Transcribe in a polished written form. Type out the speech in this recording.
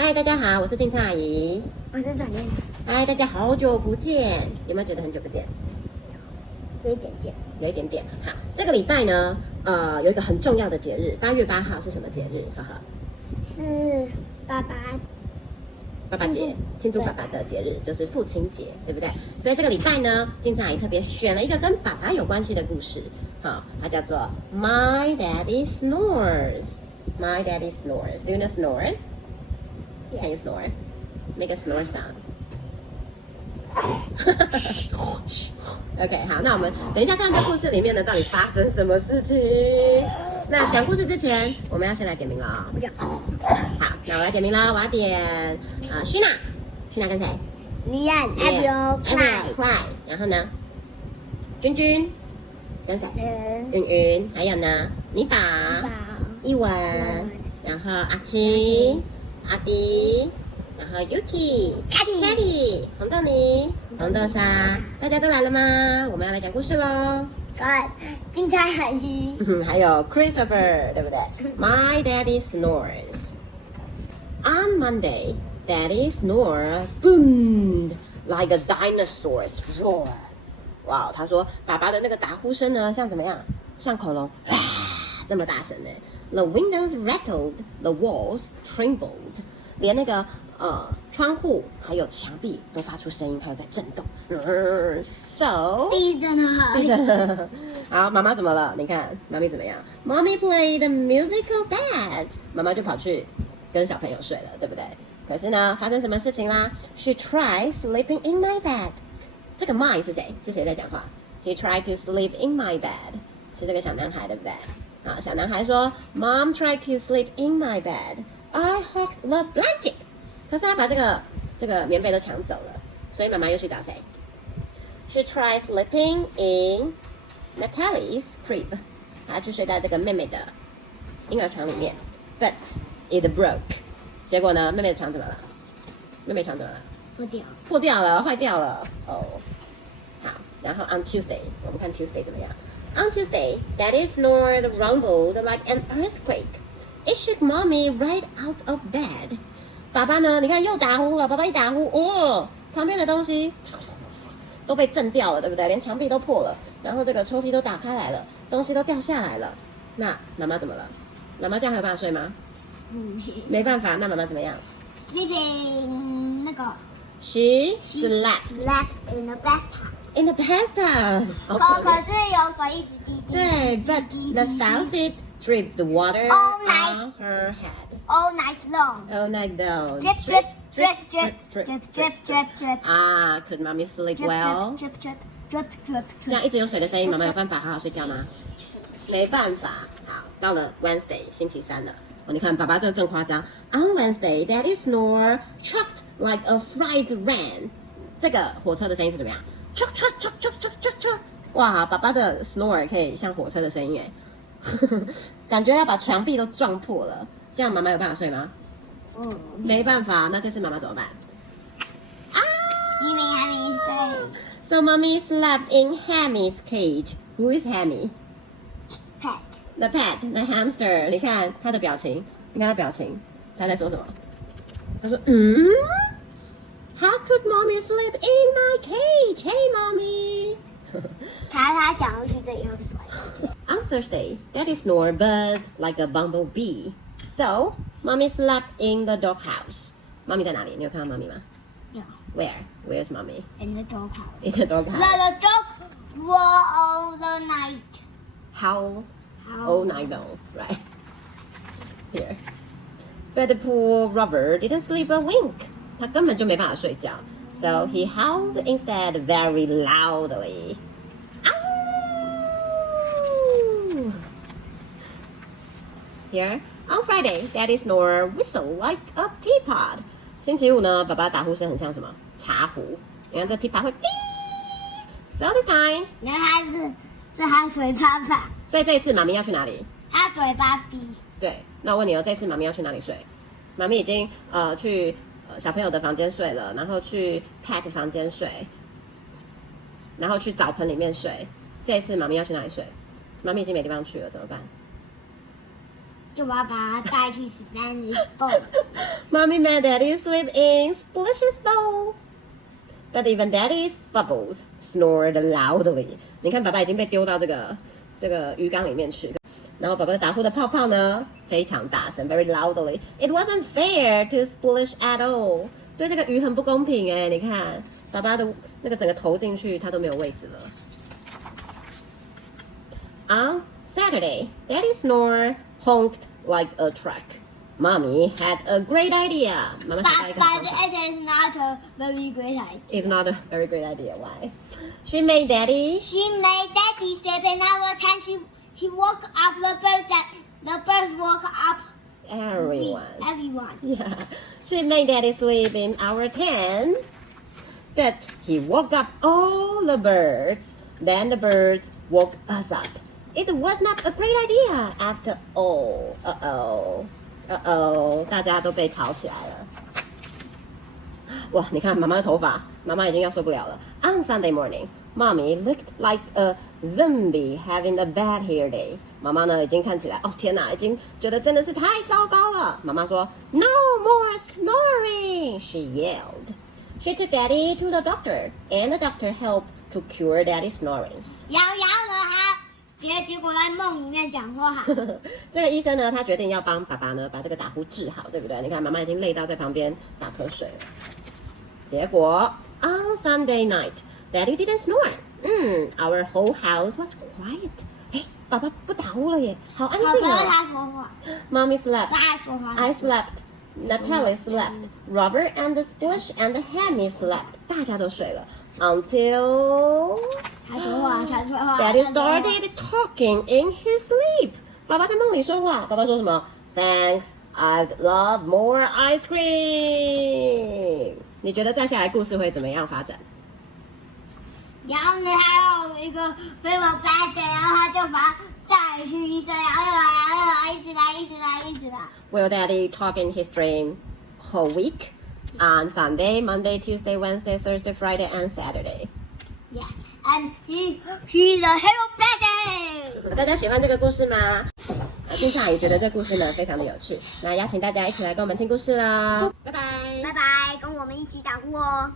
嗨，大家好，我是静菜阿姨。我是转念，嗨，大家好久不见，有没有觉得很久不见？有一点点。有一点点。好，这个礼拜呢，有一个很重要的节日，8月8号是什么节日？呵呵，是爸爸节，庆祝爸爸的节日，就是父亲节，对不对？所以这个礼拜呢，静菜阿姨特别选了一个跟爸爸有关系的故事，好，它叫做 My Daddy Snores。My Daddy Snores. Do you know snores? Can you snore? Make a snore sound. OK， 好，那我们等一下看这故事里面呢，到底发生什么事情？那讲故事之前，我们要先来点名了啊、我讲好，那我来点名啦，我要点Shina 跟谁，Lian、Abiel、Clyde， 然后呢，君跟谁？云，还有呢，妮宝、一文，然后阿青、阿迪。然后 Yuki、Katy、红豆泥、红豆沙，大家都来了吗？我们要来讲故事喽。精彩海西。还有 Christopher， 对不对？My daddy snores. On Monday, daddy snore boomed like a dinosaur's roar. 哇，他说爸爸的那个打呼声呢，像怎么样？像恐龙这么大声呢 ？The windows rattled, the walls trembled. 连那个窗户还有墙壁都发出声音，还有在震动。So 地震了。好，妈妈怎么了？你看，妈咪怎么样 ？Mommy played the musical bed， 妈妈就跑去跟小朋友睡了，对不对？可是呢，发生什么事情啦 ？She tried sleeping in my bed。这个 my 是谁？是谁在讲话 ？He tried to sleep in my bed， 是这个小男孩，对不对？好，小男孩说 ，Mom tried to sleep in my bed。I hugged the blanket。可是他把这个棉被都抢走了，所以妈妈又去找谁 ？She tried sleeping in Natalie's crib， 她去睡在这个妹妹的婴儿床里面 ，but it broke。结果呢，妹妹的床怎么了？妹妹床怎么了？破掉了，坏掉了。哦，好，然后 on Tuesday， 我们看 Tuesday 怎么样 ？On Tuesday, Daddy snored, rumbled like an earthquake. It shook Mommy right out of bed. 爸爸呢？你看又打呼了。爸爸一打呼，旁边的东西都被震掉了，对不对？连墙壁都破了，然后这个抽屉都打开来了，东西都掉下来了。那妈妈怎么了？妈妈这样还有办法睡吗？没办法。那妈妈怎么样 ？Sleeping 那个。She slept in the bathtub. In the bathtub. 可是有水一直滴滴。对 ，but the faucet dripped the water on her head. All night long. All night long. Drip, drip, drip, drip, drip, drip, drip, drip. 啊 could mommy sleep well? Drip, drip, drip, drip, 这样一直有水的声音，妈妈有办法好好睡觉吗？没办法。好，到了 Wednesday 星期三了。你看爸爸这个更夸张。On Wednesday, Daddy snore chucked like a fried wren. 这个火车的声音是怎么样 ？chuck chuck chuck chuck chuck chuck chuck。哇，爸爸的 snore 可以像火车的声音哎，感觉要把墙壁都撞破了。这样妈妈有办法睡吗？没办法。那这次妈妈怎么办？Sleeping Hammy's cage. So mommy slept in Hammy's cage. Who is Hammy? Pet. The pet, the hamster. 你看他的表情，他在说什么？他说How could mommy sleep in my cage? Hey, mommy. 他讲回去这里会摔。On Thursday, Daddy snored buzzed like a bumblebee. So, mommy slept in the doghouse. 妈咪在哪里？你有看到妈咪吗？有。Where's mommy? In the doghouse. In the doghouse. The dog wore all the night. How all night long, right? Here. But the poor Robert didn't sleep a wink. 他根本就没办法睡觉。So he howled instead very loudly. Ow! Here, on Friday, Daddy snored whistle like a teapot. 星期五呢，爸爸打呼声很像什么？茶壶。你看这 teapot 会哔。So this time， 你看他嘴巴吧。所以这一次妈咪要去哪里？他嘴巴哔。对，那我问你哦，这次妈咪要去哪里睡？妈咪已经去小朋友的房间睡了，然后去 Pet 房间睡，然后去澡盆里面睡。这一次妈咪要去哪里睡？妈咪已经没地方去了，怎么办？就把他带去 Spanish bowl。 Mommy made Daddy sleep in Splish's bowl. But even Daddy's bubbles snored loudly. 你看，爸爸已经被丢到这个鱼缸里面去，然后爸爸打呼的泡泡呢非常大声 ，very loudly. It wasn't fair to Splish at all. 对这个鱼很不公平哎，你看，爸爸的那个整个投进去，它都没有位置了。On Saturday, Daddy snore honked like a truck. Mommy had a great idea. 妈妈想到一个好 But 方法。 it is not a very great idea. It's not a very great idea. Why? She made Daddy. She made Daddy sleep in our tent. He woke up the birds and the birds woke up Everyone. everyone. Yeah. She made Daddy sleep in our tent. But he woke up all the birds. Then the birds woke us up. It was not a great idea after all. Uh-oh. 大家都被吵起来了。哇，你看妈妈的头发，妈妈已经要受不了了。On Sunday morning, Mommy looked like a zombie having a bad hair day. 妈妈呢已经看起来，哦天哪，已经觉得真的是太糟糕了。妈妈说 ，No more snoring, she yelled. She took Daddy to the doctor, and the doctor helped to cure Daddy's snoring. 摇了他，结果在梦里面讲话。这个医生呢，他决定要帮爸爸呢把这个打呼治好，对不对？你看妈妈已经累到在旁边打瞌睡了。结果 on Sunday night, Daddy didn't snore. Our whole house was quiet. 哎，爸爸不打呼了耶，好安可是静哦。他说话， Mommy slept. 他还说话。 I slept. Natalie slept. Robert and Splish and Hammy slept. 大家都睡了 until 他说话，他说话。 Daddy 他说话 started talking in his sleep. 爸爸在梦里说话，爸爸说什么 ？Thanks, I'd love more ice cream. 你觉得再下来故事会怎么样发展？然后呢，还有一个飞往 bad day， 然后他就把他带去医生，然后一直来。 Will Daddy talk in his dream whole week? On Sunday, Monday, Tuesday, Wednesday, Thursday, Friday, and Saturday. Yes, and he's a hero bad day. 大家喜欢这个故事吗？经常也觉得这故事呢非常的有趣。那邀请大家一起来跟我们听故事喽，拜拜。拜拜，跟我们一起打呼哦。